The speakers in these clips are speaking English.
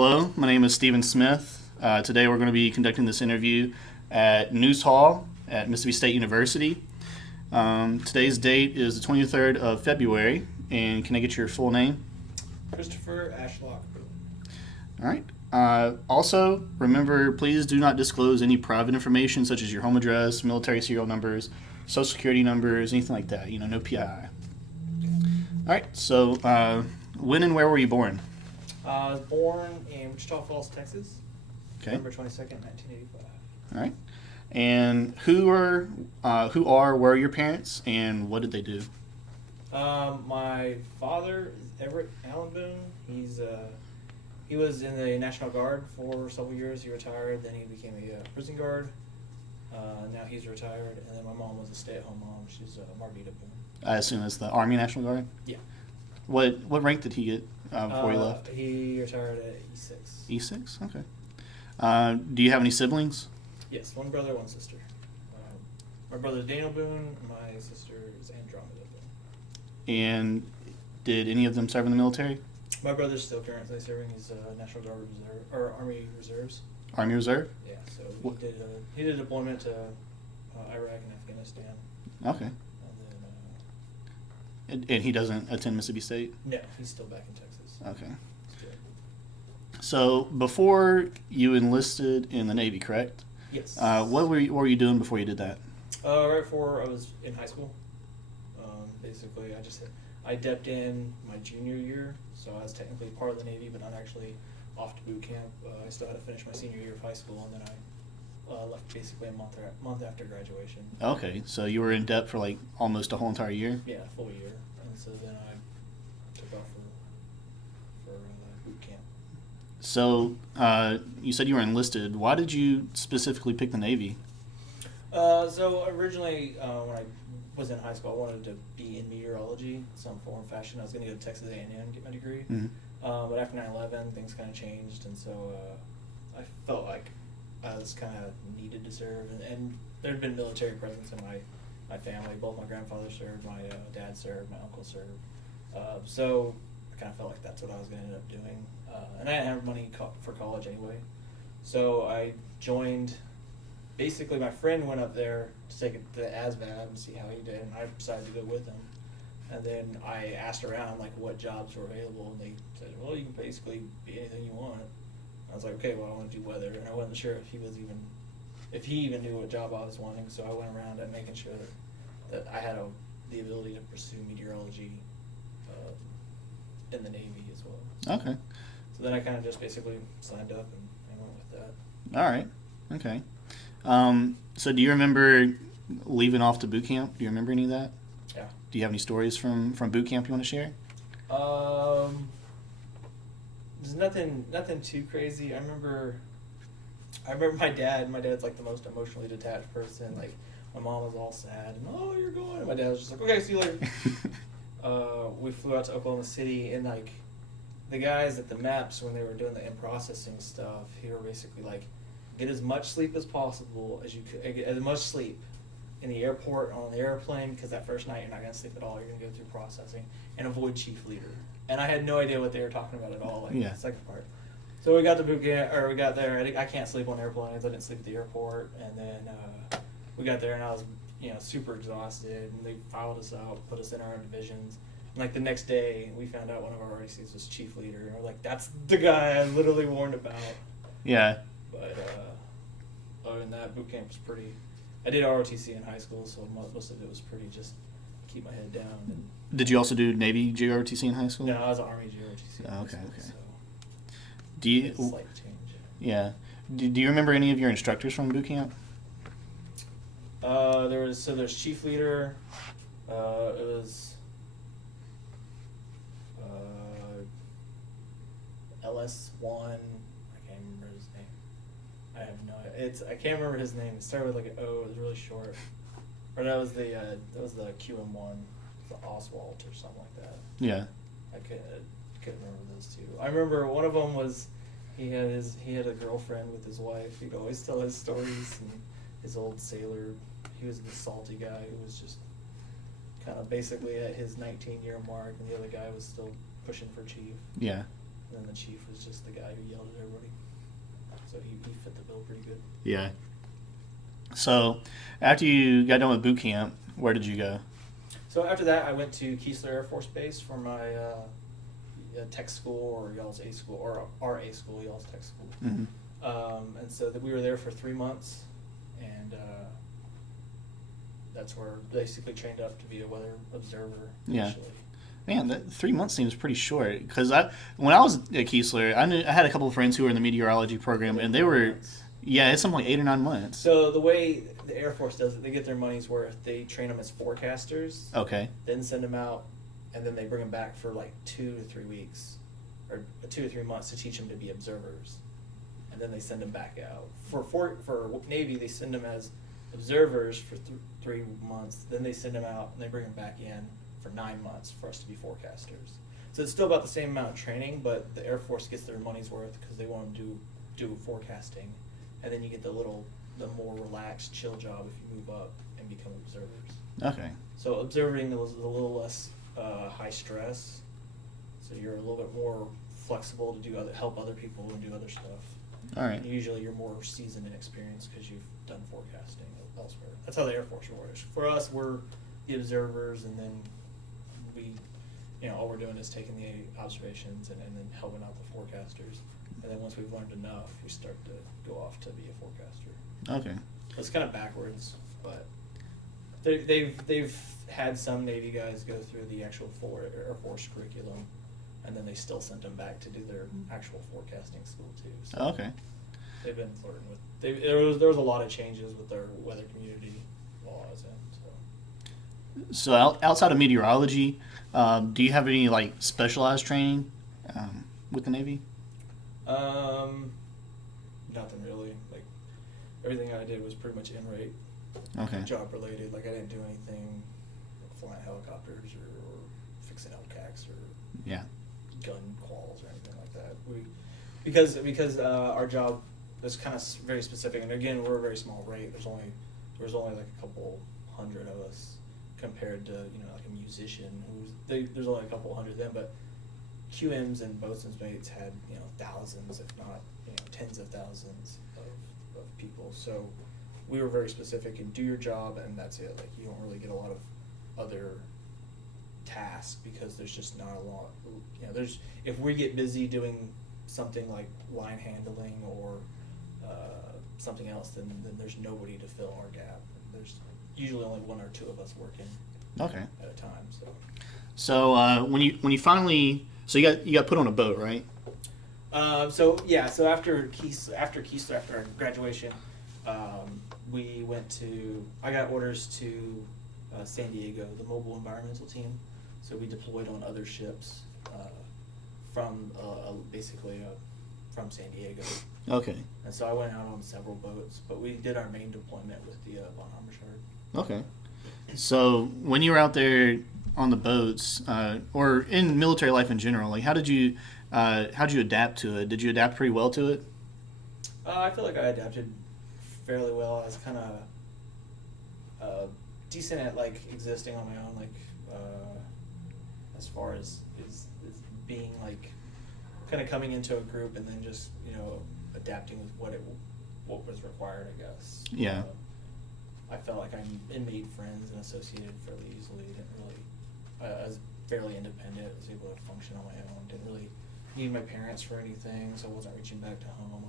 Hello, my name is Stephen Smith. Today we're going to be conducting this interview at News Hall at Mississippi State University. Today's date is the 23rd of February, and can I get your full name? Kristopher Boone. All right. Also, remember, please do not disclose any private information such as your home address, military serial numbers, social security numbers, anything like that. No PII. All right. So, when and where were you born? I was born in Wichita Falls, Texas, Okay. November 22nd, 1985. All right. And were your parents, and what did they do? My father is Everett Allen Boone. He was in the National Guard for several years. He retired, then he became a prison guard. Now he's retired, and then my mom was a stay-at-home mom. She's Marvita Boone. I assume it's the Army National Guard? Yeah. What rank did he get before he left? He retired at E6. E6? Okay. Do you have any siblings? Yes, one brother, one sister. My brother's Daniel Boone. My sister is Andromeda Boone. And did any of them serve in the military? My brother's still currently serving. He's National Guard Reserve or Army Reserves. Army Reserve? Yeah, so he did a deployment to Iraq and Afghanistan. Okay. And then And he doesn't attend Mississippi State? no, he's still back in Texas. Okay. Still. So before you enlisted in the Navy, correct? Yes. What were you doing before you did that? Right before I was in high school. Basically, I dipped in my junior year, so I was technically part of the Navy, but not actually off to boot camp. I still had to finish my senior year of high school, and then I left basically a month after graduation. Okay, so you were in depth for like almost a whole entire year? Yeah, a full year, and so then I took off for boot camp. So you said you were enlisted. Why did you specifically pick the Navy? So originally, when I was in high school, I wanted to be in meteorology in some form or fashion. I was going to go to Texas A&M and get my degree. Mm-hmm. But after 9/11, things kind of changed, and so I felt like I was kind of needed to serve. And there had been military presence in my family. Both my grandfather served, my dad served, my uncle served. So I kind of felt like that's what I was going to end up doing. And I didn't have money for college anyway. So I joined. Basically, my friend went up there to take the ASVAB and see how he did, and I decided to go with him. And then I asked around, like, what jobs were available, and they said, well, you can basically be anything you want. I was like, okay, well, I want to do weather, and I wasn't sure if he even knew what job I was wanting, so I went around and making sure that I had the ability to pursue meteorology in the Navy as well. Okay. So then I kind of just basically signed up and went with that. All right. Okay. So do you remember leaving off to boot camp? Do you remember any of that? Yeah. Do you have any stories from boot camp you want to share? There's nothing too crazy. I remember my dad. My dad's like the most emotionally detached person. Like, my mom was all sad and, oh, you're going. And my dad was just like, okay, see you later. We flew out to Oklahoma City, and like the guys at the maps, when they were doing the in-processing stuff, he were basically like, get as much sleep as possible as you could, get as much sleep in the airport, on the airplane, because that first night you're not going to sleep at all. You're going to go through processing, and avoid chief leader. And I had no idea what they were talking about at all, like the second part. So we got to boot camp, or we got there. I can't sleep on airplanes. I didn't sleep at the airport, and then we got there, and I was super exhausted. And they filed us out, put us in our own divisions. And like the next day, we found out one of our RDCs was chief leader, and we're like, that's the guy I literally warned about. Yeah. But other than that, boot camp was pretty. I did ROTC in high school, so most of it was pretty just keep my head down. And Did you also do Navy JROTC in high school? no, I was an Army JROTC. Oh, okay, school, okay. So Do you? it's a slight change. Yeah. Do you remember any of your instructors from boot camp? There's chief leader. It was LS1. I can't remember his name. I have no idea. I can't remember his name. It started with like an O. It was really short. Or that was the QM1, the Oswald or something like that. Yeah. I couldn't remember those two. I remember one of them was he had a girlfriend with his wife. He'd always tell his stories, and his old sailor. He was the salty guy who was just kind of basically at his 19-year mark, and the other guy was still pushing for chief. Yeah. And then the chief was just the guy who yelled at everybody. So he fit the bill pretty good. Yeah. So, after you got done with boot camp, where did you go? So after that, I went to Keesler Air Force Base for my tech school, or y'all's A school, or our A school, y'all's tech school. Mm-hmm. And so we were there for 3 months, and that's where basically trained up to be a weather observer. Yeah. Initially. Man, that 3 months seems pretty short. Because when I was at Keesler, I had a couple of friends who were in the meteorology program, and they were, it's something like 8 or 9 months. So the way the Air Force does it, they get their money's worth. They train them as forecasters. Okay. Then send them out, and then they bring them back for like 2 to 3 weeks, or 2 to 3 months to teach them to be observers, and then they send them back out. For Navy, they send them as observers for 3 months. Then they send them out, and they bring them back in for 9 months for us to be forecasters. So it's still about the same amount of training, but the Air Force gets their money's worth because they want to do forecasting, and then you get the more relaxed, chill job if you move up and become observers. Okay. So observing was a little less high stress, so you're a little bit more flexible to help other people and do other stuff. All right. And usually you're more seasoned and experienced because you've done forecasting elsewhere. That's how the Air Force works. For us, we're the observers, and then we, all we're doing is taking the observations and then helping out the forecasters. And then once we've learned enough, we start to go off to be a forecaster. Okay. It's kind of backwards, but they've had some Navy guys go through the actual full Air Force curriculum, and then they still sent them back to do their actual forecasting school too. So Okay. they've been flirting with. There was a lot of changes with their weather community while I was in. So outside of meteorology, do you have any like specialized training with the Navy? Nothing really. Like everything I did was pretty much in-rate, job related. Like I didn't do anything like flying helicopters or fixing LCACs or gun quals or anything like that. Because our job is kind of very specific, and again we're a very small rate. There's only like a couple hundred of us compared to like a musician there's only a couple hundred of them, but QMs and boatswain's mates had thousands, if not tens of thousands of people. So we were very specific and do your job, and that's it. Like you don't really get a lot of other tasks because there's just not a lot. There's if we get busy doing something like line handling or something else, then there's nobody to fill our gap. There's usually only 1 or 2 of us working at a time. So when you finally you got put on a boat, right? So after Keesler, after our graduation, we went to. I got orders to San Diego, the mobile environmental team. So we deployed on other ships from basically from San Diego. Okay. And so I went out on several boats, but we did our main deployment with the Von Hammershard. Okay. So when you were out there on the boats, or in military life in general, like how'd you adapt to it? Did you adapt pretty well to it? I feel like I adapted fairly well. I was kind of decent at like existing on my own, like as far as being like kind of coming into a group and then just adapting with what was required, I guess. Yeah. I felt like I made friends and associated fairly easily. I was fairly independent. I was able to function on my own. Didn't really need my parents for anything, so I wasn't reaching back to home.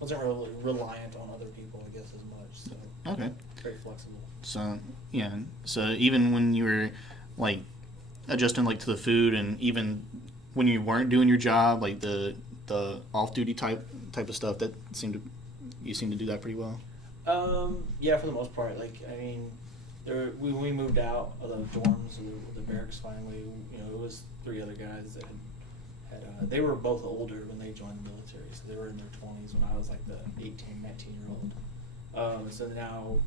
I wasn't really reliant on other people, I guess, as much. So Okay. very flexible. So so even when you were like adjusting like to the food, and even when you weren't doing your job, like the off duty type of stuff, you seemed to do that pretty well. Yeah, for the most part. Like I mean, when we moved out of the dorms, the barracks finally, it was 3 other guys that had they were both older when they joined the military, so they were in their 20s when I was like the 18, 19-year-old. So now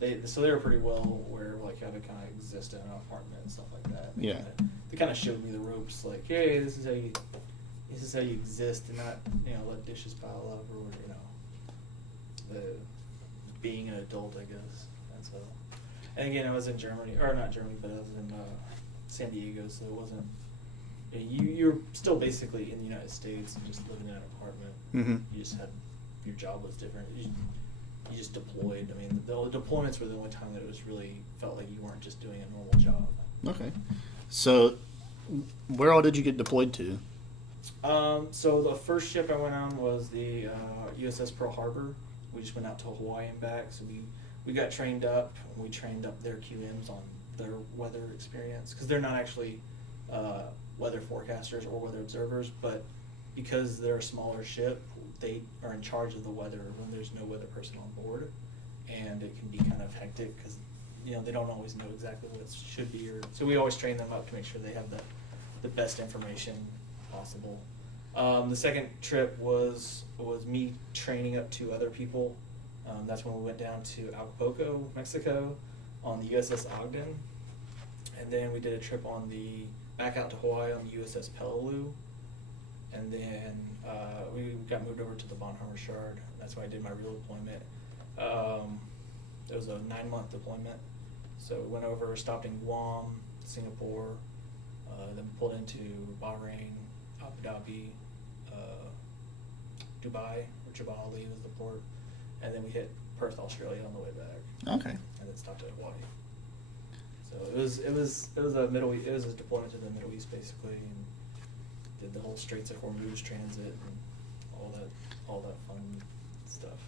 they were pretty well aware of like how to kind of exist in an apartment and stuff like that. They kind of showed me the ropes, like, hey, this is how you exist and not let dishes pile up or the being an adult, I guess. And so, and again, I was in Germany, or not Germany, but I was in San Diego, so it wasn't you're still basically in the United States and just living in an apartment. Mm-hmm. You just had your job was different. You just deployed. I mean, the deployments were the only time that it was really felt like you weren't just doing a normal job. Okay. So, where all did you get deployed to? So the first ship I went on was the USS Pearl Harbor. We just went out to Hawaii and back. So we got trained up. And we trained up their QMs on their weather experience because they're not actually weather forecasters or weather observers, but because they're a smaller ship, they are in charge of the weather when there's no weather person on board, and it can be kind of hectic because they don't always know exactly what it should be. So we always train them up to make sure they have the best information possible. The second trip was me training up 2 other people. That's when we went down to Acapulco, Mexico, on the USS Ogden, and then we did a trip back out to Hawaii on the USS Peleliu, and then we got moved over to the Bon Harbor Shard. That's when I did my real deployment. It was a 9-month deployment, so we went over, stopped in Guam, Singapore, then pulled into Bahrain, Abu Dhabi, Dubai, or Jebel Ali was the port, and then we hit Perth, Australia on the way back. Okay. And then stopped at Hawaii. So it was a deployment to the Middle East basically, and did the whole Straits of Hormuz transit and all that fun stuff.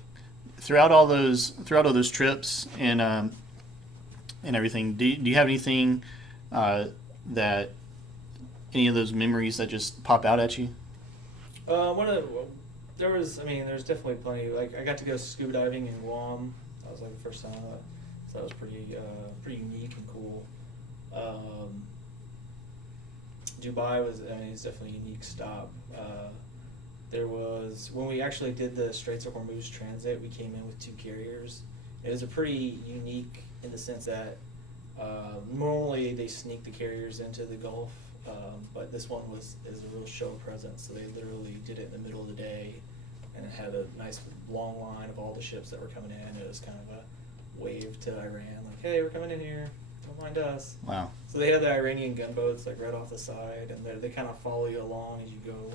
Throughout all those trips and everything, do you have anything that any of those memories that just pop out at you? There's definitely plenty. Like I got to go scuba diving in Guam. That was like the first time. So that was pretty unique and cool. Dubai was it's definitely a unique stop. When we actually did the Straits of Hormuz transit, we came in with 2 carriers. It was a pretty unique in the sense that normally they sneak the carriers into the Gulf, but this one is a real show presence. So they literally did it in the middle of the day, and it had a nice long line of all the ships that were coming in. It was kind of a wave to Iran, like, hey, we're coming in here, don't mind us. Wow. So they had the Iranian gunboats like right off the side, and they kind of follow you along as you go.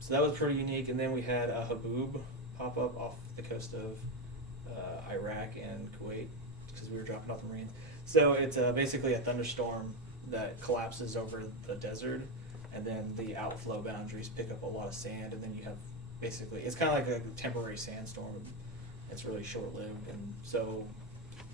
So that was pretty unique. And then we had a Haboob pop up off the coast of Iraq and Kuwait because we were dropping off the Marines. So it's basically a thunderstorm that collapses over the desert, and then the outflow boundaries pick up a lot of sand, and then you have it's kind of like a temporary sandstorm. It's really short-lived, and so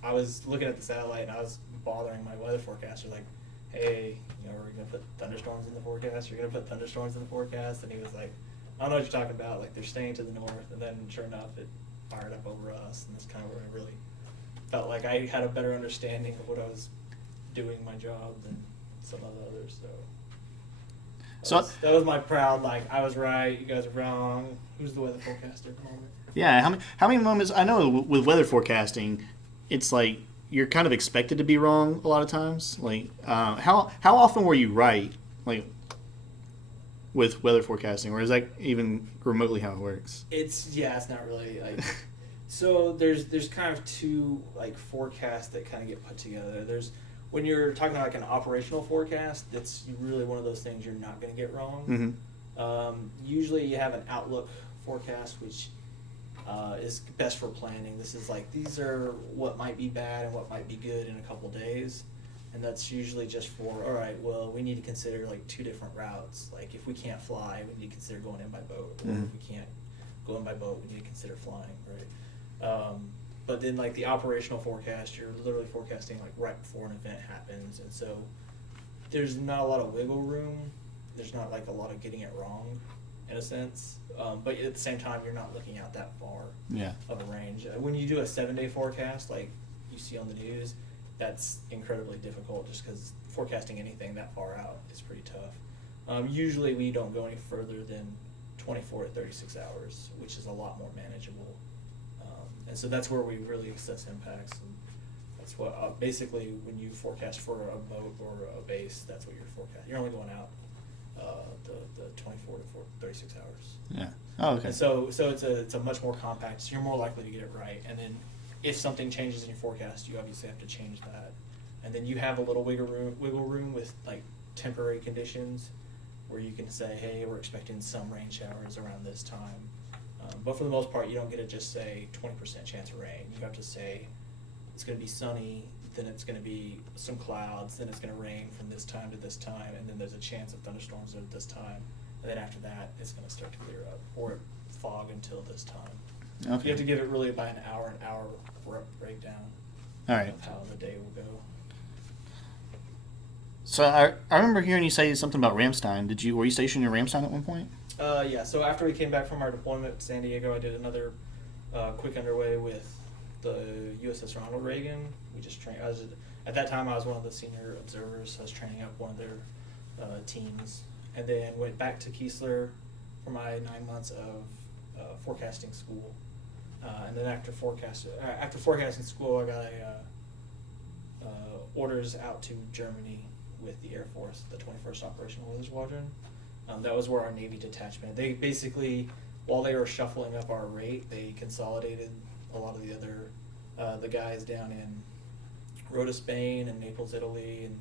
I was looking at the satellite and I was bothering my weather forecaster like, hey, are we going to put thunderstorms in the forecast? You're going to put thunderstorms in the forecast? And he was like, I don't know what you're talking about. Like, they're staying to the north. And then, sure enough, it fired up over us. And that's kind of where I really felt like I had a better understanding of what I was doing my job than some of the others. So that was my proud, like, I was right, you guys are wrong. Who's the weather forecaster moment? Yeah. How many moments? I know with weather forecasting, it's like you're kind of expected to be wrong a lot of times. Like, how often were you right? Like, with weather forecasting, or is that even remotely how it works? It's not really like. So there's kind of 2 like forecasts that kind of get put together. There's when you're talking about like an operational forecast, that's really one of those things you're not going to get wrong. Mm-hmm. Usually you have an outlook forecast, which is best for planning. This is like, these are what might be bad and what might be good in a couple days. And that's usually just for, all right, well, we need to consider like 2 different routes. Like if we can't fly, we need to consider going in by boat. Or if we can't go in by boat, we need to consider flying, right? But then like the operational forecast, you're literally forecasting like right before an event happens. And so there's not a lot of wiggle room. There's not like a lot of getting it wrong in a sense. But at the same time, you're not looking out that far of a range. When you do a 7-day forecast, like you see on the news, that's incredibly difficult just because forecasting anything that far out is pretty tough. Usually we don't go any further than 24 to 36 hours, which is a lot more manageable. And so that's where we really assess impacts. And that's what basically when you forecast for a boat or a base, that's what you're forecasting. You're only going out the 24 to 36 hours. Yeah. Oh, okay. And so it's a much more compact. So you're more likely to get it right. And then if something changes in your forecast, you obviously have to change that. And then you have a little wiggle room with like temporary conditions where you can say, hey, we're expecting some rain showers around this time. But for the most part, you don't get to just say 20% chance of rain. You have to say it's going to be sunny, then it's going to be some clouds, then it's going to rain from this time to this time, and then there's a chance of thunderstorms at this time. And then after that, it's going to start to clear up, or fog until this time. Okay. You have to give it really by an hour breakdown All right. of how the day will go. So I remember hearing you say something about Ramstein. Were you stationed in Ramstein at one point? Yeah, so after we came back from our deployment to San Diego, I did another quick underway with the USS Ronald Reagan. We just trained. At that time, I was one of the senior observers. So I was training up one of their teams, and then went back to Keesler for my 9 months of forecasting school. And then after forecasting school, I got orders out to Germany with the Air Force, the 21st Operational Weather Squadron. That was where our Navy detachment. They basically, while they were shuffling up our rate, they consolidated a lot of the other the guys down in Rota, Spain, and Naples, Italy, and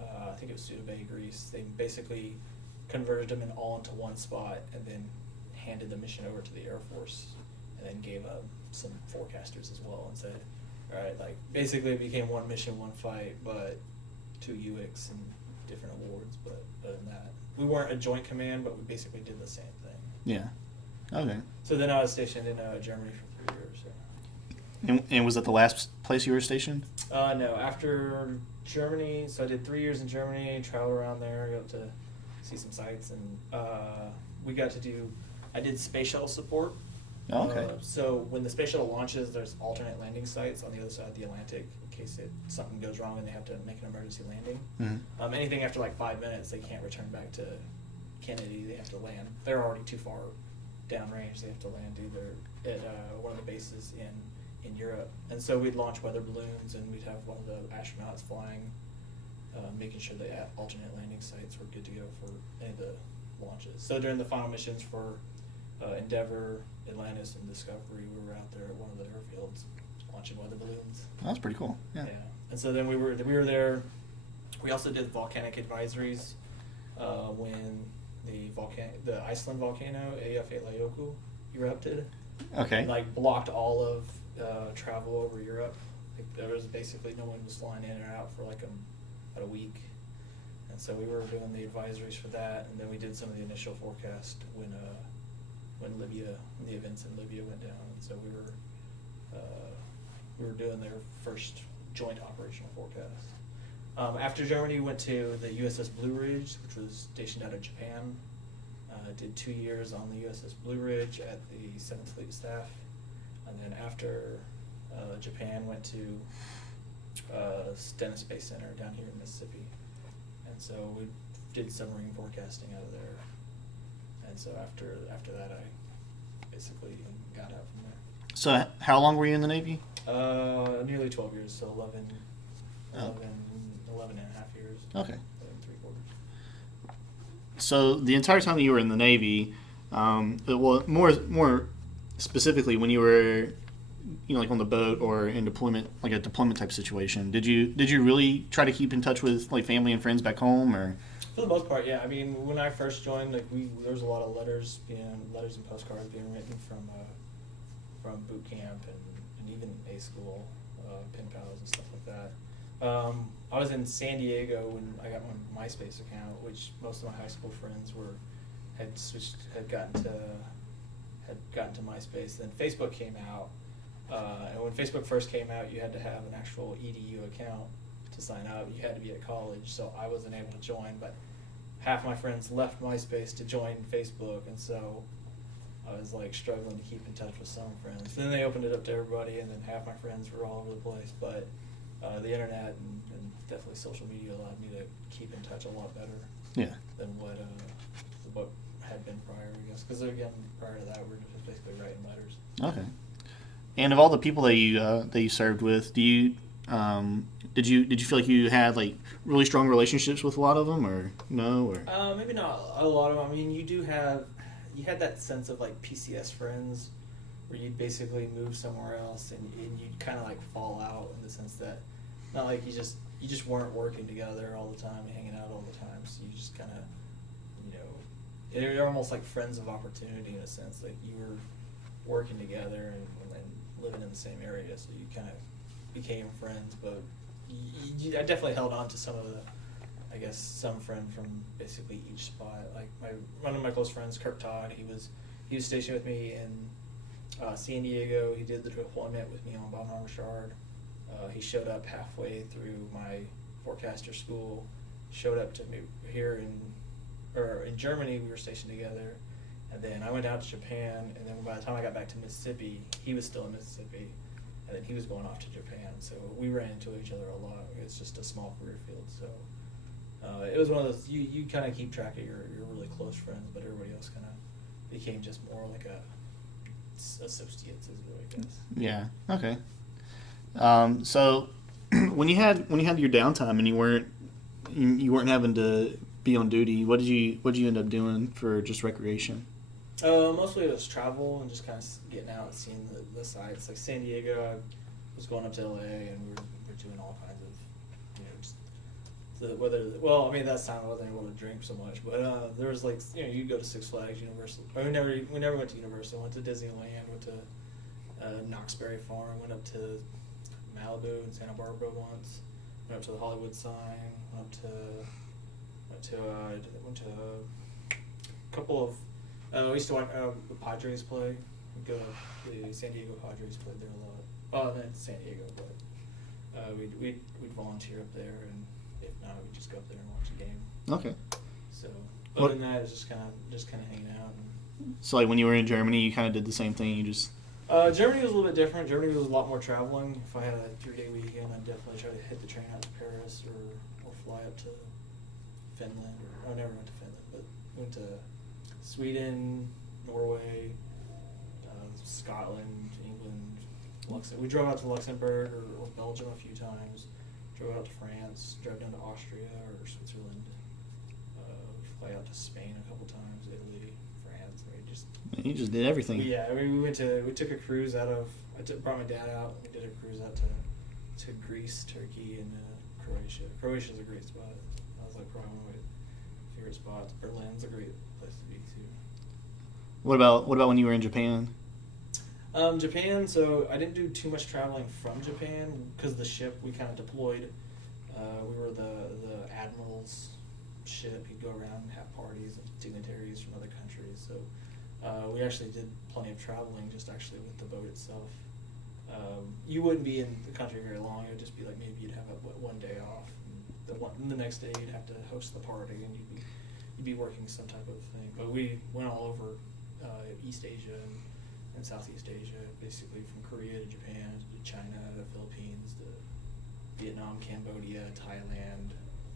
I think it was Suda Bay, Greece. They basically converged them all into one spot, and then handed the mission over to the Air Force, and then gave up some forecasters as well, and said, all right, like basically it became one mission, one fight, but 2 UX and different awards. But other than that, we weren't a joint command, but we basically did the same thing. Yeah. Okay. So then I was stationed in Germany for 3 years. So. And was that the last place you were stationed? No, after Germany, so I did 3 years in Germany, travel around there, got to see some sites, and I did space shuttle support. Oh, okay. So when the space shuttle launches, there's alternate landing sites on the other side of the Atlantic in case something goes wrong and they have to make an emergency landing. Mm-hmm. Anything after like 5 minutes, they can't return back to Kennedy. They have to land. They're already too far downrange. They have to land either at one of the bases in Europe. And so we'd launch weather balloons, and we'd have one of the astronauts flying, making sure the alternate landing sites were good to go for any of the launches. So during the final missions for Endeavour, Atlantis, and Discovery, we were out there at one of the airfields launching weather balloons. Oh, that's pretty cool. Yeah. And so then we were there. We also did volcanic advisories when the Iceland volcano Eyjafjallajökull erupted. Okay. And, like, blocked all of travel over Europe. Like, there was basically no one was flying in or out for like about a week. And so we were doing the advisories for that, and then we did some of the initial forecast when the events in Libya went down, and so we were doing their first joint operational forecast. After Germany, we went to the USS Blue Ridge, which was stationed out of Japan. Did 2 years on the USS Blue Ridge at the 7th Fleet staff, and then after Japan, went to Stennis Space Center down here in Mississippi, and so we did submarine forecasting out of there. And so after that, I basically got out from there. So how long were you in the Navy? Nearly 12 years, so 11 and a half years. Okay. 11 3/4. So the entire time that you were in the Navy, well, more specifically, when you were, like on the boat or in deployment, like a deployment type situation, did you really try to keep in touch with like family and friends back home, or? For the most part, yeah. I mean, when I first joined, like there was a lot of letters and postcards being written from boot camp and even A school, pen pals and stuff like that. I was in San Diego when I got my MySpace account, which most of my high school friends had gotten to MySpace. Then Facebook came out, and when Facebook first came out, you had to have an actual EDU account to sign up. You had to be at college, so I wasn't able to join, but half my friends left MySpace to join Facebook, and so I was like struggling to keep in touch with some friends. Then they opened it up to everybody, and then half my friends were all over the place, but the internet and definitely social media allowed me to keep in touch a lot better than what had been prior, I guess, because again, prior to that, we were just basically writing letters. Okay. And of all the people that you served with, did you feel like you had like really strong relationships with a lot of them, or no? Or maybe not a lot of them. I mean, you had that sense of like PCS friends, where you'd basically move somewhere else and you'd kind of like fall out in the sense that not like you just weren't working together all the time, hanging out all the time. So you just kind of, you're almost like friends of opportunity in a sense. Like you were working together and living in the same area, so you kind of became friends. But I definitely held on to some of the, I guess, some friend from basically each spot. Like one of my close friends, Kirk Todd, he was stationed with me in San Diego. He did the deployment with me on Bomb Armor Shard. He showed up halfway through my forecaster school. Showed up to me here in Germany. We were stationed together, and then I went out to Japan. And then by the time I got back to Mississippi, he was still in Mississippi, and then he was going off to Japan. So we ran into each other a lot. It's just a small career field, so. It was one of those, you kind of keep track of your really close friends, but everybody else kind of became just more like associates, is what I guess. Yeah. Okay. So when you had your downtime and you weren't having to be on duty, what did you end up doing for just recreation? Mostly it was travel and just kind of getting out and seeing the sights. Like San Diego, I was going up to LA and we were doing all kinds of, just well, I mean, that time I wasn't able to drink so much, but there was like, you go to Six Flags, Universal. We never went to Universal. Went to Disneyland. Went to Knoxbury Farm. Went up to Malibu and Santa Barbara once. Went up to the Hollywood sign. Went to a couple of. We used to watch the Padres play. We'd go to the San Diego Padres played there a lot. Well, not San Diego, but we'd volunteer up there, and if not, we'd just go up there and watch a game. Okay. So other than that, it's just kind of hanging out. So like when you were in Germany, you kind of did the same thing. You just. Germany was a little bit different. Germany was a lot more traveling. If I had a 3-day weekend, I'd definitely try to hit the train out to Paris or fly up to Finland. I never went to Finland, but went to Sweden, Norway, Scotland, England, Luxembourg. We drove out to Luxembourg or Belgium a few times. Drove out to France. Drove down to Austria or Switzerland. Fly out to Spain a couple times. Italy, France. You just did everything. We took a cruise out of. Brought my dad out. We did a cruise out to Greece, Turkey, and Croatia. Croatia's a great spot. That was like probably one of my favorite spots. Berlin's a great place to be too. What about when you were in Japan? Japan. So I didn't do too much traveling from Japan because the ship we kind of deployed. We were the admiral's ship. He'd go around and have parties and dignitaries from other countries. So we actually did plenty of traveling just actually with the boat itself. You wouldn't be in the country very long. It would just be like maybe you'd have one day off. And the next day you'd have to host the party and you'd be working some type of thing. But we went all over East Asia and Southeast Asia, basically from Korea to Japan to China to Philippines to Vietnam, Cambodia, Thailand,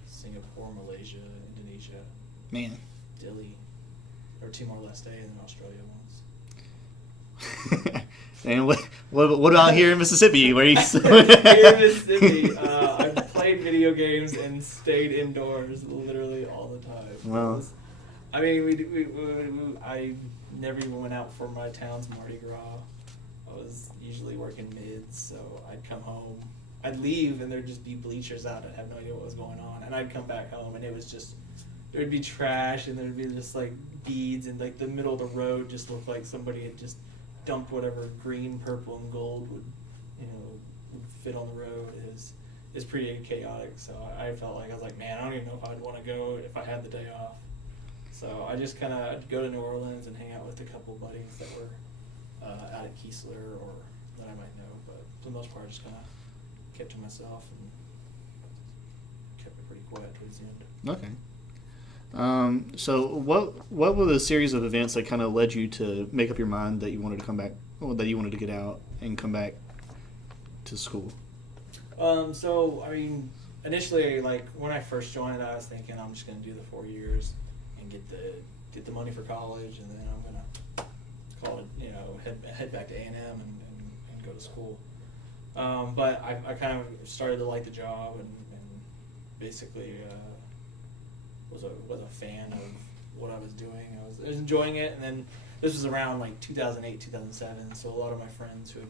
Singapore, Malaysia, Indonesia. Man. Delhi. Or Timor-Leste and then Australia once. And what about here in Mississippi? Where you? Here in Mississippi, I played video games and stayed indoors literally all the time. Wow. I mean, I never even went out for my town's Mardi Gras. I was usually working mids, so I'd come home. I'd leave and there'd just be bleachers out. I'd have no idea what was going on. And I'd come back home and it was just, there'd be trash and there'd be just like beads and like the middle of the road just looked like somebody had just dumped whatever green, purple, and gold would fit on the road. Is pretty chaotic. So I felt like, I was like, man, I don't even know if I'd want to go if I had the day off. So I just kind of go to New Orleans and hang out with a couple of buddies that were out at Keesler or that I might know. But for the most part, I just kind of kept to myself and kept it pretty quiet towards the end. Okay. So what were the series of events that kind of led you to make up your mind that you wanted to come back, or that you wanted to get out and come back to school? So I mean, initially, like when I first joined, I was thinking I'm just going to do the 4 years and get the money for college, and then I'm gonna call it, head back to A&M and go to school. But I kind of started to like the job and basically was a fan of what I was doing. I was enjoying it, and then this was around like 2008, 2007. So a lot of my friends who had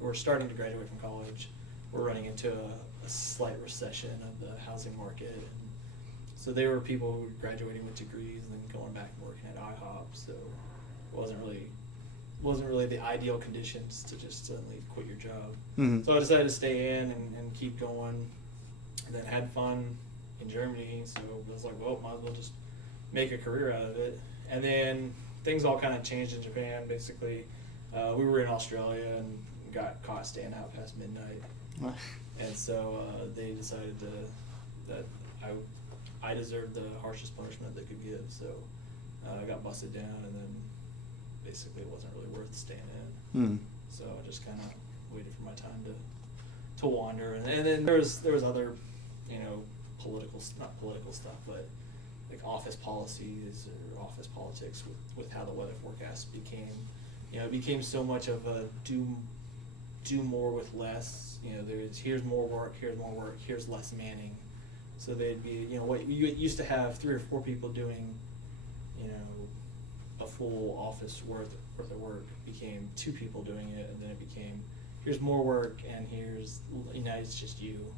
were starting to graduate from college, were running into a slight recession of the housing market, and so they were people who were graduating with degrees and then going back and working at IHOP. So it wasn't really the ideal conditions to just suddenly quit your job. Mm-hmm. So I decided to stay in and keep going, and then had fun in Germany. So I was like, well, might as well just make a career out of it. And then things all kind of changed in Japan. Basically, we were in Australia and got caught staying out past midnight. And so they decided that I deserved the harshest punishment they could give. So I got busted down, and then basically it wasn't really worth staying in. Mm. So I just kind of waited for my time to wander. And then there was other, not political stuff, but like office policies or office politics with how the weather forecast became. It became so much of a do more with less. Here's more work, here's less manning. So they'd be, what you used to have 3 or 4 people doing, a full office worth of work became 2 people doing it, and then it became here's more work and here's it's just you.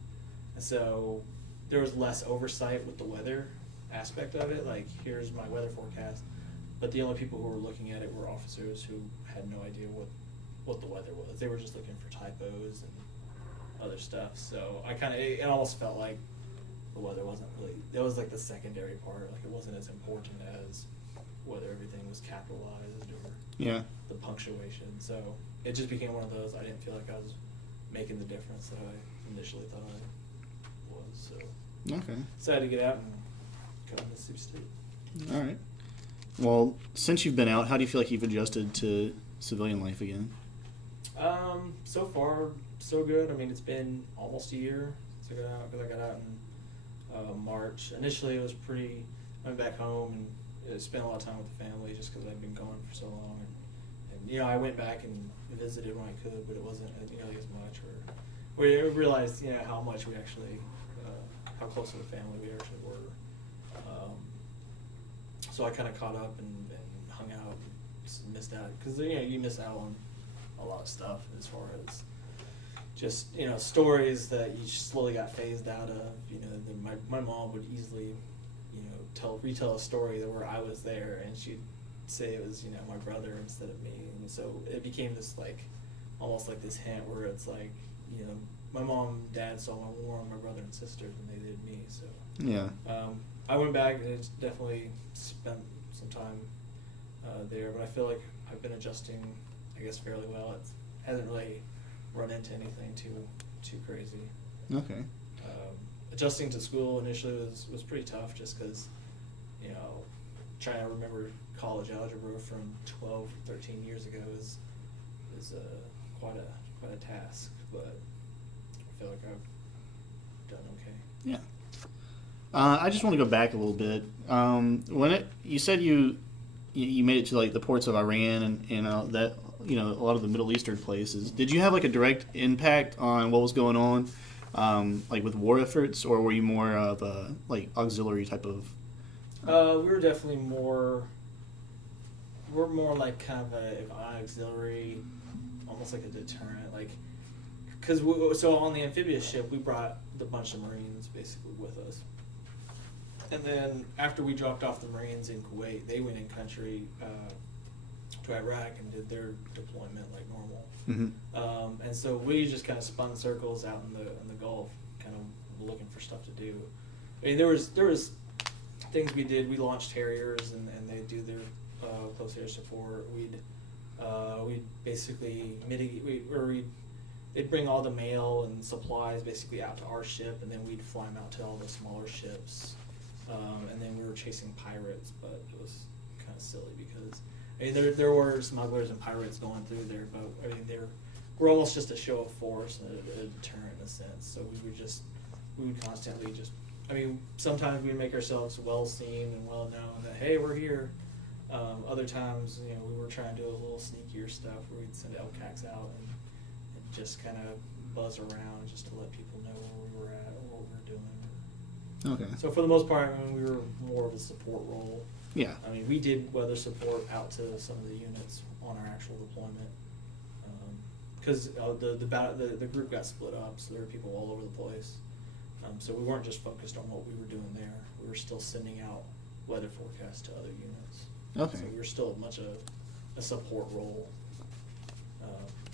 And so there was less oversight with the weather aspect of it. Like, here's my weather forecast, but the only people who were looking at it were officers who had no idea what the weather was. They were just looking for typos and other stuff. So it almost felt like the weather wasn't really, that was like the secondary part. Like, it wasn't as important as whether everything was capitalized or the punctuation. So it just became one of those. I didn't feel like I was making the difference that I initially thought I was. So Okay. decided to get out and come to Mississippi State. All right. Well, since you've been out, how do you feel like you've adjusted to civilian life again? So far, so good. I mean, it's been almost a year since I got out, because I got out in March. Initially, it was I went back home and spent a lot of time with the family just because I'd been gone for so long. And I went back and visited when I could, but it wasn't nearly as much. Or we realized, how much we actually, how close to the family we actually were. So I kind of caught up and hung out and missed out, because you miss out on a lot of stuff as far as just stories that you slowly got phased out of. My mom would easily retell a story where I was there, and she'd say it was my brother instead of me, and so it became this almost like this hint where it's like my mom and dad saw more on my brother and sisters than they did me. So Yeah. I went back and it's definitely spent some time there, but I feel like I've been adjusting, I guess, fairly well. It hasn't really run into anything too crazy. Okay. Adjusting to school initially was pretty tough, just because trying to remember college algebra from 12, 13 years ago is quite a task, but I feel like I've done okay. Yeah. I just want to go back a little bit. You said you made it to like the ports of Iran and that a lot of the Middle Eastern places. Did you have like a direct impact on what was going on, like with war efforts, or were you more of a like auxiliary type of? We were definitely more. We're more like kind of an auxiliary, almost like a deterrent, like because so on the amphibious ship we brought a bunch of Marines basically with us. And then after we dropped off the Marines in Kuwait, they went in country to Iraq and did their deployment like normal. Mm-hmm. And so we just kind of spun circles out in the Gulf, kind of looking for stuff to do. I mean, there was things we did. We launched Harriers, and they do their close air support. We'd basically mitigate. They'd bring all the mail and supplies basically out to our ship, and then we'd fly them out to all the smaller ships. And then we were chasing pirates, but it was kind of silly because there were smugglers and pirates going through there, but we're almost just a show of force and a deterrent in a sense. So we would constantly sometimes we'd make ourselves well seen and well known that hey, we're here. Other times we were trying to do a little sneakier stuff where we'd send LCACs out and just kind of buzz around just to let people know where we were at or what we were doing. Okay. So for the most part, we were more of a support role. Yeah. We did weather support out to some of the units on our actual deployment, because the group got split up, so there were people all over the place. So we weren't just focused on what we were doing there. We were still sending out weather forecasts to other units. Okay. So we were still much a support role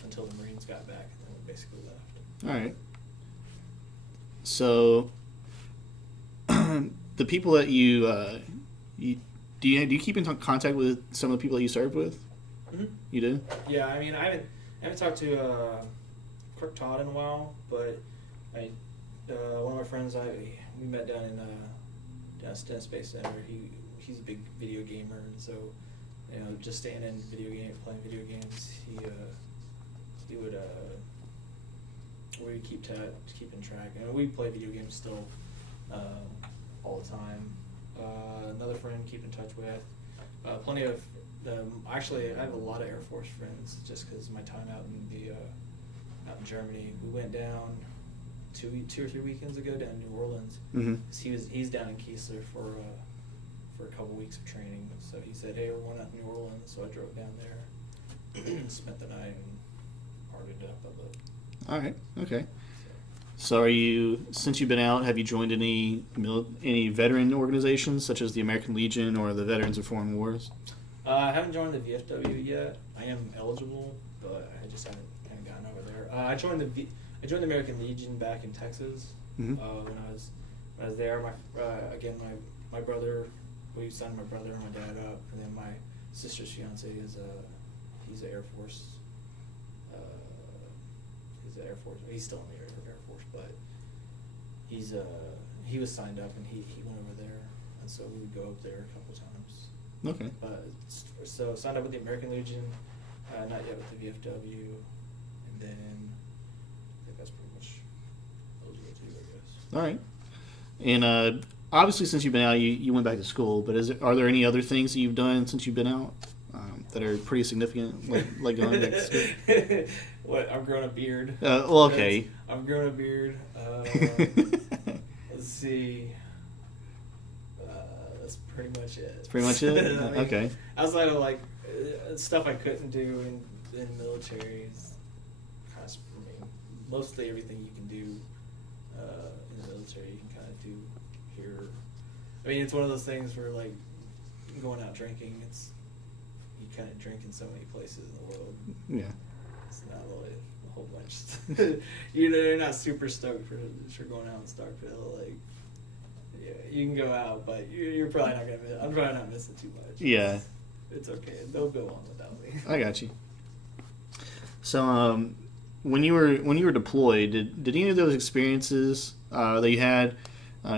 until the Marines got back, and then we basically left. All right. So, the people that you do you keep in contact with some of the people that you served with? Mm-hmm. You do? Yeah, I mean, I haven't talked to Kirk Todd in a while, but one of my friends we met down at Sten Space Center. He's a big video gamer, and so just staying in playing video games, he would we keep in track, and we play video games still all the time. Another friend keep in touch with. Plenty of actually, I have a lot of Air Force friends just because my time out in Germany. We went down 2 or 3 weekends ago down in New Orleans. Mm-hmm. He's down in Keesler for a couple weeks of training. So he said, "Hey, we're going out to New Orleans." So I drove down there, spent the night, and partied up a bit. All right. Okay. So are you, since you've been out, have you joined any veteran organizations such as the American Legion or the Veterans of Foreign Wars? I haven't joined the VFW yet. I am eligible, but I just haven't gotten over there. I joined the American Legion back in Texas. Mm-hmm. When I was there. My brother, we signed my brother and my dad up, and then my sister's fiance he's an Air Force. He's an Air Force. He's still in the Air Force, but he was signed up, and he went over there, and so we would go up there a couple times. Okay. But so signed up with the American Legion, not yet with the VFW, and then I think that's pretty much those are the two, I guess. All right. And obviously, since you've been out, you went back to school. But are there any other things that you've done since you've been out that are pretty significant, like going back to school? What? I've grown a beard. Well, okay. I've grown a beard. Let's see. That's pretty much it. That's pretty much it? I mean, okay. Outside of stuff I couldn't do in military is kind of, mostly everything you can do in the military you can kind of do here. I mean, it's one of those things where going out drinking, you kind of drink in so many places in the world. Yeah. It's not really a whole bunch. You're not super stoked for going out in Starkville. Yeah, you can go out, but you're probably not gonna miss. I'm probably not missing too much. Yeah. It's okay. They'll go on without me. I got you. So, when you were deployed, did any of those experiences that you had,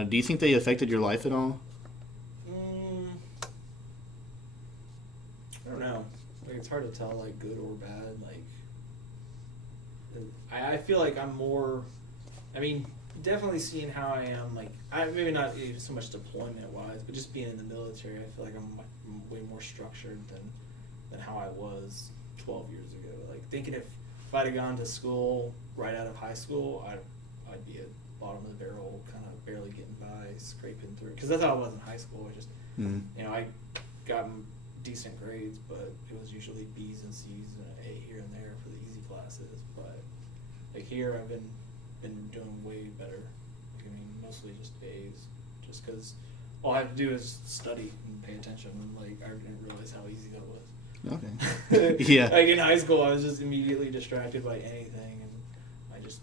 do you think they affected your life at all? I don't know. It's hard to tell, good or bad. I feel like I'm more. I mean, definitely seeing how I am. Maybe not so much deployment wise, but just being in the military, I feel like I'm way more structured than how I was 12 years ago. Thinking if I'd have gone to school right out of high school, I'd be at bottom of the barrel, kind of barely getting by, scraping through. Because that's how I was in high school. I just, I got decent grades, but it was usually B's and C's and an A here and there for the easy classes. But here, I've been doing way better. Mostly just A's, just because all I have to do is study and pay attention. And I didn't realize how easy that was. Okay. Yeah. In high school, I was just immediately distracted by anything, and I just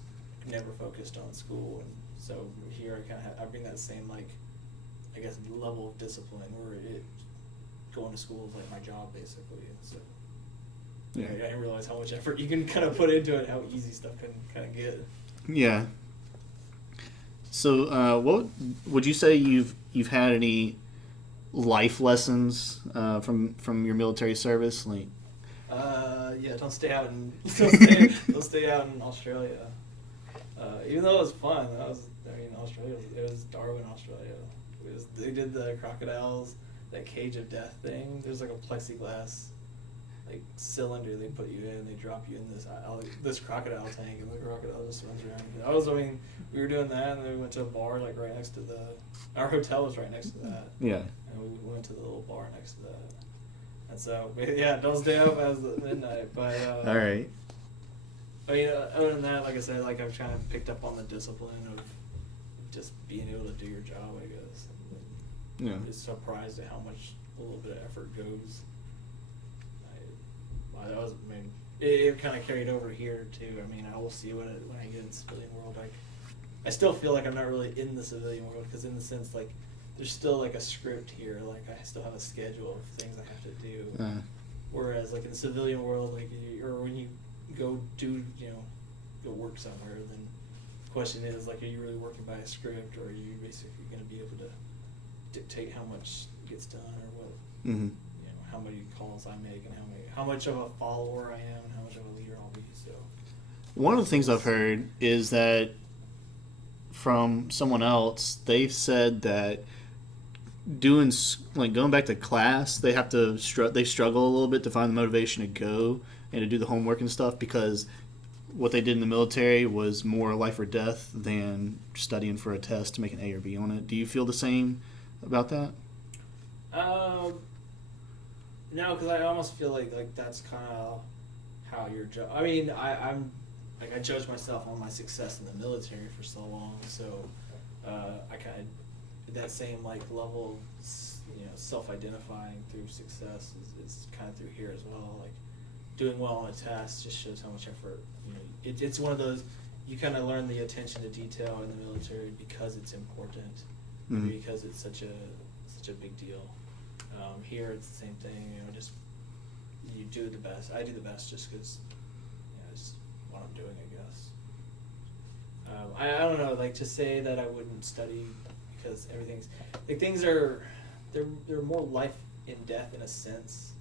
never focused on school. And so here, I bring that same I guess level of discipline where going to school is my job basically. And so yeah. I didn't realize how much effort you can kind of put into it, how easy stuff can kind of get. Yeah. So, what would you say you've had any life lessons from your military service? Yeah, don't stay out in Australia. Even though it was fun, Australia. It was Darwin, Australia. They did the crocodiles, that cage of death thing. There's a plexiglass cylinder they put you in. They drop you in this crocodile tank, and the crocodile just runs around. We were doing that, and then we went to a bar right next to our hotel was right next to that. Yeah. And we went to the little bar next to that. And so, yeah, don't stay up as the midnight. But all right. I mean, other than that, like I said, like I've kind of picked up on the discipline of just being able to do your job, I guess. And Yeah. I'm just surprised at how much a little bit of effort goes. I mean, it kind of carried over here too. I mean, I will see when I get in the civilian world. I still feel like I'm not really in the civilian world because in the sense like there's still like a script here. Like I still have a schedule of things I have to do. Whereas like in the civilian world, like or when you go do go work somewhere, then the question is like, are you really working by a script, or are you basically going to be able to dictate how much gets done, or what how many calls I make, and how much of a follower I am, and how much of a leader I'll be. So one of the things I've heard is that from someone else, they've said that doing like going back to class, they have to they struggle a little bit to find the motivation to go and to do the homework and stuff, because what they did in the military was more life or death than studying for a test to make an A or B on it. Do you feel the same about that? No, because I almost feel like that's kind of how your job. I mean, I'm like I judge myself on my success in the military for so long, so I kind of that same like level of self-identifying through success is kind of through here as well. Like doing well on a test just shows how much effort. It's one of those you kind of learn the attention to detail in the military because it's important, because it's such a big deal. Here it's the same thing. Just you do the best. I do the best just because it's what I'm doing, I guess. I don't know, like to say that I wouldn't study because everything's like things are they're more life in death in a sense.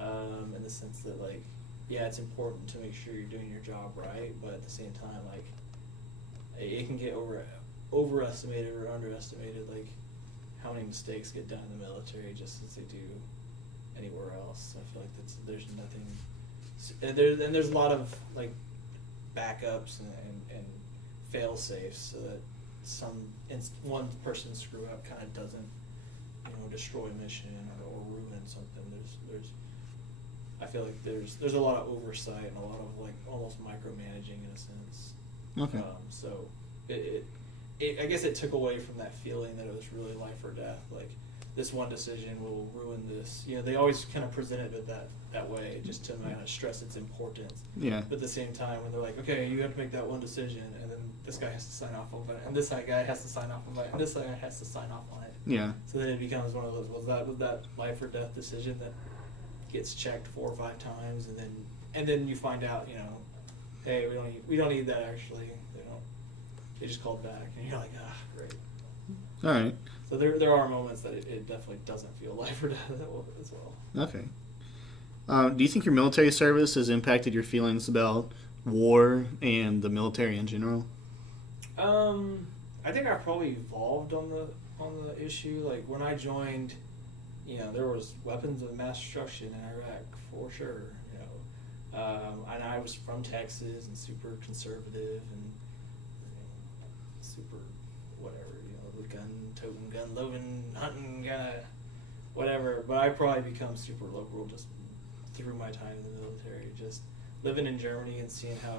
In the sense that like it's important to make sure you're doing your job right, but at the same time like it can get overestimated or underestimated like how many mistakes get done in the military just as they do anywhere else. I feel like there's nothing, and there's a lot of like backups and fail safes so that one person screw up kind of doesn't destroy a mission or ruin something. I feel like there's a lot of oversight and a lot of like almost micromanaging in a sense. Okay. So I guess it took away from that feeling that it was really life or death. Like this one decision will ruin this. They always kind of presented it that way, just to kind of stress its importance. Yeah. But at the same time, when they're like, okay, you have to make that one decision, and then this guy has to sign off on it, and this guy has to sign off on it, and this guy has to sign off on it. Yeah. So then it becomes one of those. Was that life or death decision that gets checked 4 or 5 times, and then you find out, hey, we don't need that actually. They just called back, and you're like, great. All right. So there are moments that it definitely doesn't feel life or death as well. Okay. Do you think your military service has impacted your feelings about war and the military in general? I think I probably evolved on the issue. Like when I joined, there was weapons of mass destruction in Iraq for sure. And I was from Texas and super conservative and super whatever, gun-toting, gun-loving, hunting, kind of whatever. But I probably become super liberal just through my time in the military, just living in Germany and seeing how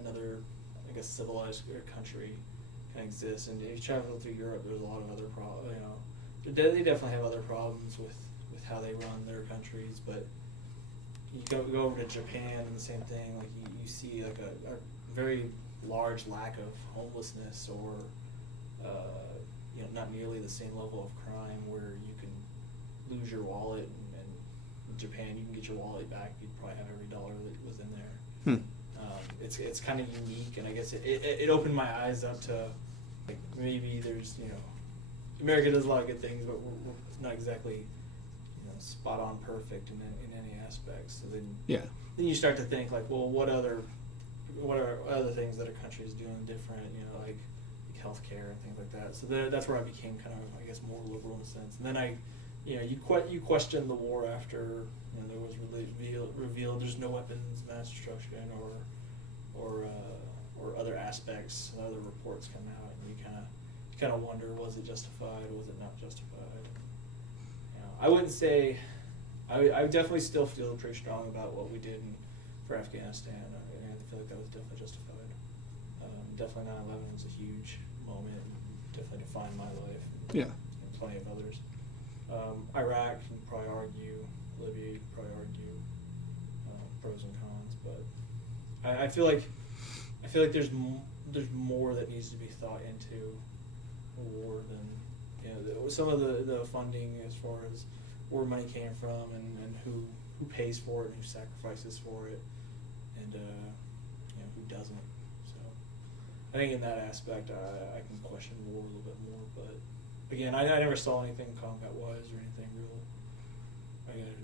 another, I guess, civilized country can exist. And if you travel through Europe, there's a lot of other problems. They definitely have other problems with how they run their countries. But you go over to Japan and the same thing. Like you see like a very large lack of homelessness or not nearly the same level of crime where you can lose your wallet, and in Japan you can get your wallet back. You'd probably have every dollar that was in there. It's kind of unique, and I guess it opened my eyes up to like maybe there's America does a lot of good things, but we're not exactly spot on perfect in any aspects. So then you start to think like, well, what are other things that a country is doing different, like healthcare and things like that. So that's where I became kind of, I guess, more liberal in a sense. And then you question the war after there was revealed there's no weapons mass destruction or other aspects. Other reports come out, and you kind of wonder, was it justified? Was it not justified? I wouldn't say. I definitely still feel pretty strong about what we did for Afghanistan. feel like that was definitely justified. Definitely 9/11 was a huge moment. Definitely defined my life. Yeah. And plenty of others. Iraq, you can probably argue. Libya, you can probably argue. Pros and cons, but I feel like there's more that needs to be thought into a war than some of the funding as far as where money came from and who pays for it and who sacrifices for it and who doesn't. So I think in that aspect I can question war a little bit more, but again I never saw anything combat wise or anything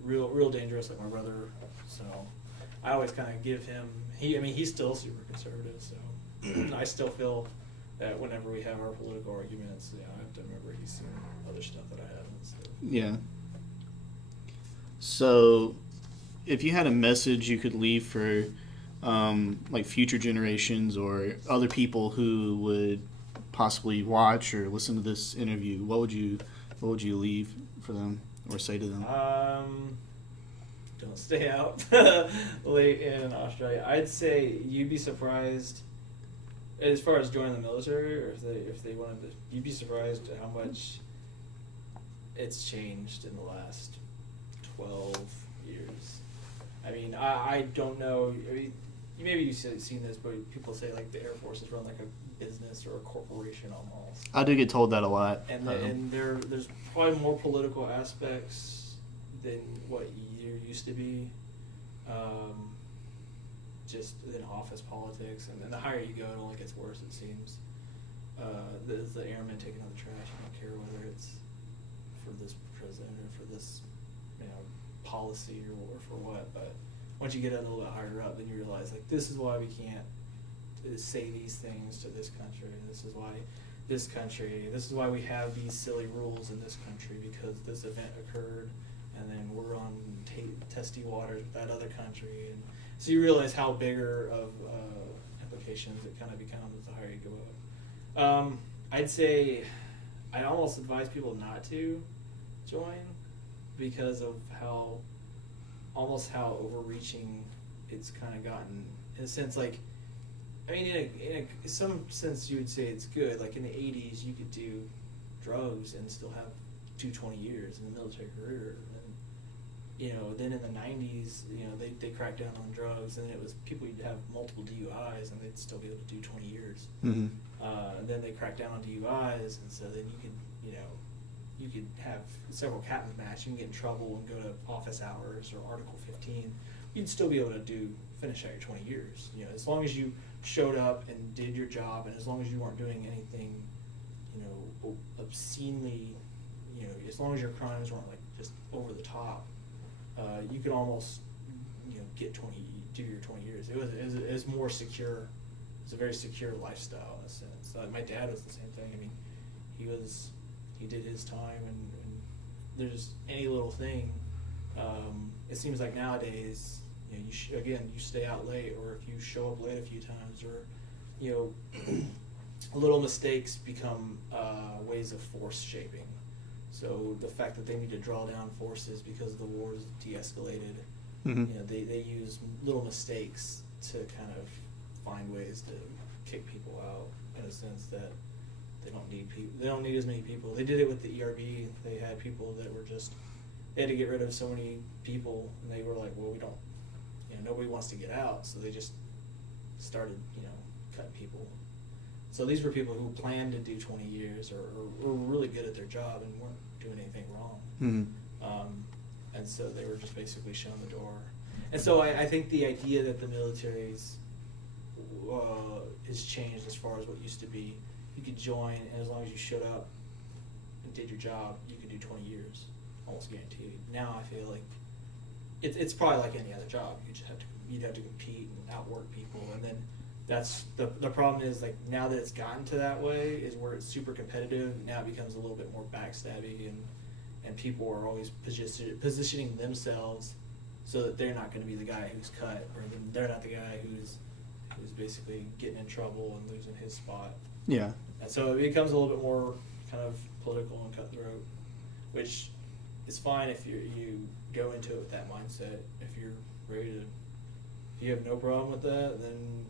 real dangerous like my brother, so I always kind of give him he's still super conservative, so I still feel that whenever we have our political arguments, I have to remember he's seen other stuff that I haven't. So. Yeah. So, if you had a message you could leave for, like future generations or other people who would possibly watch or listen to this interview, what would you leave for them or say to them? Don't stay out late in Australia. I'd say you'd be surprised. As far as joining the military, or if they wanted to, you'd be surprised at how much it's changed in the last 12 years. I don't know. Maybe you've seen this, but people say like the Air Force is run like a business or a corporation almost. I do get told that a lot. And there's probably more political aspects than what there used to be. Just in office politics, and then the higher you go, it only gets worse. It seems. The airmen taking out the trash. I don't care whether it's for this president or for this, policy or for what. But once you get a little bit higher up, then you realize like this is why we can't say these things to this country. This is why this country. This is why we have these silly rules in this country because this event occurred, and then we're on testy waters with that other country and. So you realize how bigger of implications it kind of becomes the higher you go up. I'd say I'd almost advise people not to join because of how overreaching it's kind of gotten. In a sense, like, in some sense you would say it's good. Like in the 80s, you could do drugs and still have 20 years in the military career. Then in the 90s, they cracked down on drugs, and it was people would have multiple DUIs, and they'd still be able to do 20 years. Mm-hmm. And then they cracked down on DUIs, and so then you could have several captain's match. You can get in trouble and go to office hours or Article 15. You'd still be able to finish out your 20 years. As long as you showed up and did your job, and as long as you weren't doing anything, obscenely, as long as your crimes weren't like just over the top. You could almost, do your 20 years. It was more secure. It's a very secure lifestyle in a sense. My dad was the same thing. He did his time, and there's any little thing. It seems like nowadays, you stay out late, or if you show up late a few times, or little mistakes become ways of force shaping. So the fact that they need to draw down forces because the war is de-escalated, mm-hmm. They use little mistakes to kind of find ways to kick people out in a sense that they don't need people. They don't need as many people. They did it with the ERB. They had people that were they had to get rid of so many people, and they were like, well, we don't, nobody wants to get out, so they just started, cutting people. So these were people who planned to do 20 years or were really good at their job and weren't doing anything wrong. Mm-hmm. And so they were just basically shown the door. And so I think the idea that the military's has changed as far as what used to be. You could join, and as long as you showed up and did your job, you could do 20 years, almost guaranteed. Now I feel like it's probably like any other job. You'd have to compete and outwork people, and then that's the problem is like now that it's gotten to that way is where it's super competitive. Now it becomes a little bit more backstabby, and people are always positioning themselves so that they're not going to be the guy who's cut, or they're not the guy who's basically getting in trouble and losing his spot. Yeah. And so it becomes a little bit more kind of political and cutthroat, which is fine if you go into it with that mindset. If you're ready to if you have no problem with that, then,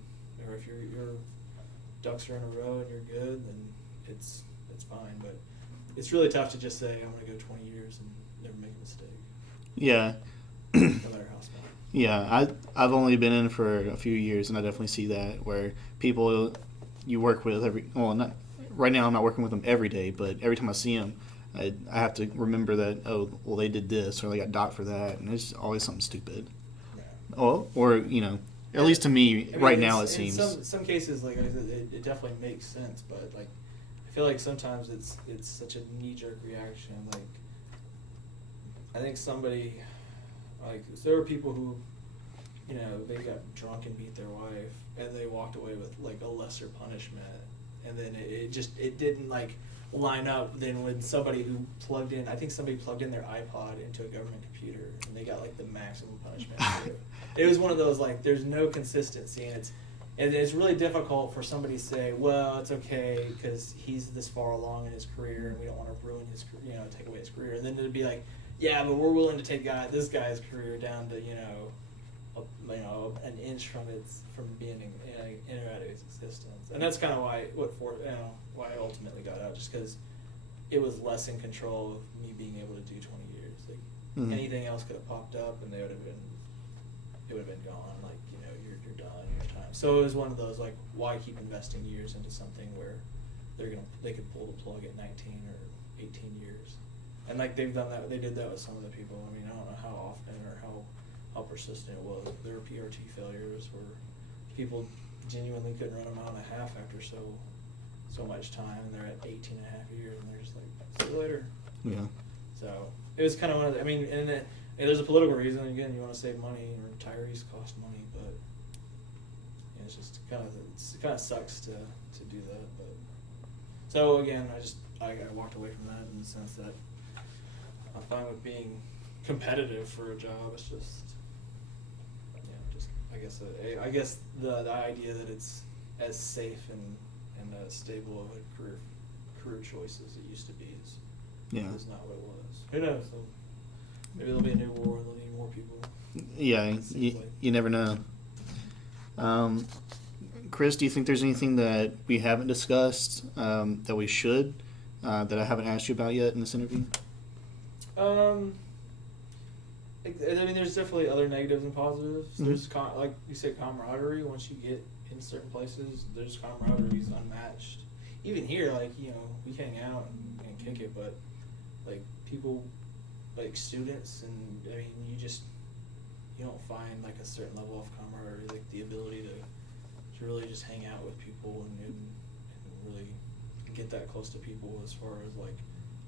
or if your ducks are in a row and you're good, then it's fine. But it's really tough to just say I'm going to go 20 years and never make a mistake. Yeah. No matter how small. Yeah, I've only been in for a few years, and I definitely see that where people you work with not right now. I'm not working with them every day, but every time I see them, I have to remember that they did this or they got docked for that, and it's always something stupid. Yeah. Oh, or at least to me right now it in seems. some cases, like it definitely makes sense, but like I feel like sometimes it's such a knee jerk reaction. Like I think somebody there were people who they got drunk and beat their wife and they walked away with like a lesser punishment, and then it didn't like line up then when somebody who plugged in their iPod into a government computer and they got like the maximum punishment for it. It was one of those like there's no consistency, and it's really difficult for somebody to say, well, it's okay because he's this far along in his career and we don't want to ruin his take away his career, and then it'd be like, yeah, but we're willing to take this guy's career down to an inch from being out of his existence, and that's kind of why I ultimately got out, just because it was less in control of me being able to do 20 years. Like anything else could have popped up, and it would have been gone. Like you're done your time. So it was one of those like, why keep investing years into something where they could pull the plug at 19 or 18 years, and like they've done that. They did that with some of the people. I mean, I don't know how often or how persistent it was. There were PRT failures where people genuinely couldn't run a mile and a half after so much time, and they're at 18 and a half years, and they're just like, see you later. Yeah. So it was kind of one of and there's a political reason. Again, you want to save money, and retirees cost money, but it's just kind of sucks to do that. But so again, I walked away from that in the sense that I'm fine with being competitive for a job. It's just I guess the idea that it's as safe and as stable of a career choice as it used to be is not what it was. Who knows? Maybe there'll be a new war. There'll need more people. Yeah, you never know. Chris, do you think there's anything that we haven't discussed that we should that I haven't asked you about yet in this interview? There's definitely other negatives and positives. Mm-hmm. There's like you said, camaraderie. Once you get in certain places, there's camaraderie is unmatched. Even here, like we hang out and kick it, but like people, like students, and you don't find like a certain level of camaraderie, like the ability to really just hang out with people and really get that close to people as far as like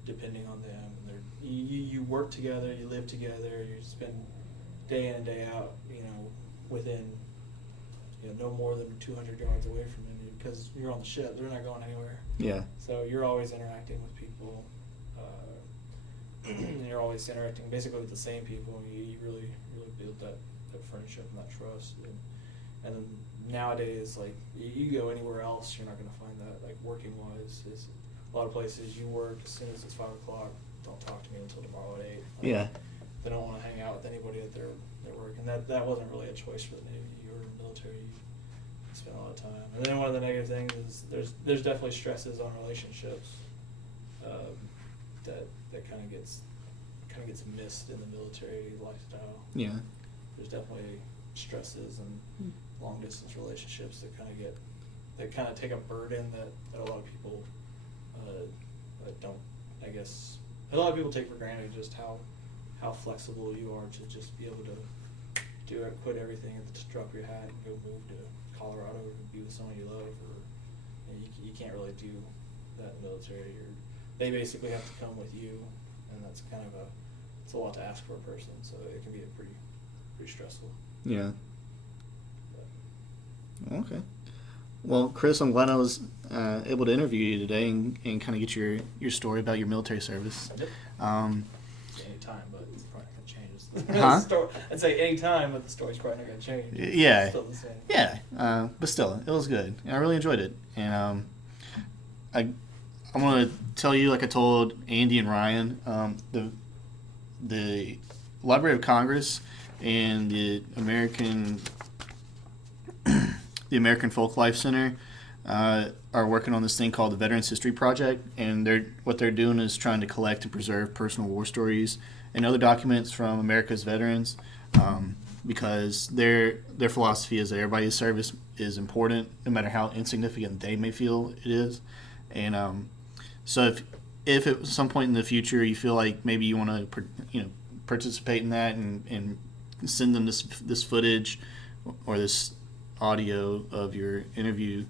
depending on them, and you work together, you live together, you spend day in and day out, within no more than 200 yards away from them, because you're on the ship, they're not going anywhere. Yeah. So you're always interacting with people, and you're always interacting basically with the same people. You really build that friendship and that trust, and then nowadays, like you go anywhere else, you're not going to find that. Like working wise, is a lot of places you work as soon as it's 5 o'clock. Don't talk to me until tomorrow at 8. Like, yeah. They don't want to hang out with anybody at their work, and that wasn't really a choice for the Navy. You were in the military, you spend a lot of time. And then one of the negative things is there's definitely stresses on relationships that kind of gets missed in the military lifestyle. Yeah. There's definitely stresses and long distance relationships that kind of take a burden that a lot of people don't. I guess a lot of people take for granted just how flexible you are to just be able to quit everything and just drop your hat and go move to Colorado and be with someone you love, or you can't really do that in the military. They basically have to come with you, and that's kind of it's a lot to ask for a person, so it can be pretty stressful. Yeah. Okay. Well, Chris, I'm glad I was able to interview you today and kind of get your story about your military service. Yep. Anytime, but it's probably not going to change. Huh? I'd say anytime, but the story's probably not going to change. Yeah. It's still the same. Yeah. But still, it was good. And I really enjoyed it. And I want to tell you, like I told Andy and Ryan, the Library of Congress and the American the American Folk Life Center are working on this thing called the Veterans History Project, and what they're doing is trying to collect and preserve personal war stories and other documents from America's veterans, because their philosophy is that everybody's service is important, no matter how insignificant they may feel it is. And so if at some point in the future you feel like maybe you want to participate in that and send them this footage or this audio of your interview,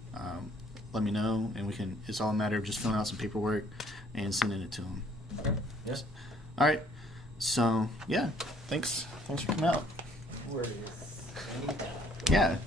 let me know, and it's all a matter of just filling out some paperwork and sending it to them. Okay. Yes. All right. So yeah, thanks for coming out. No worries. Anytime. Yeah.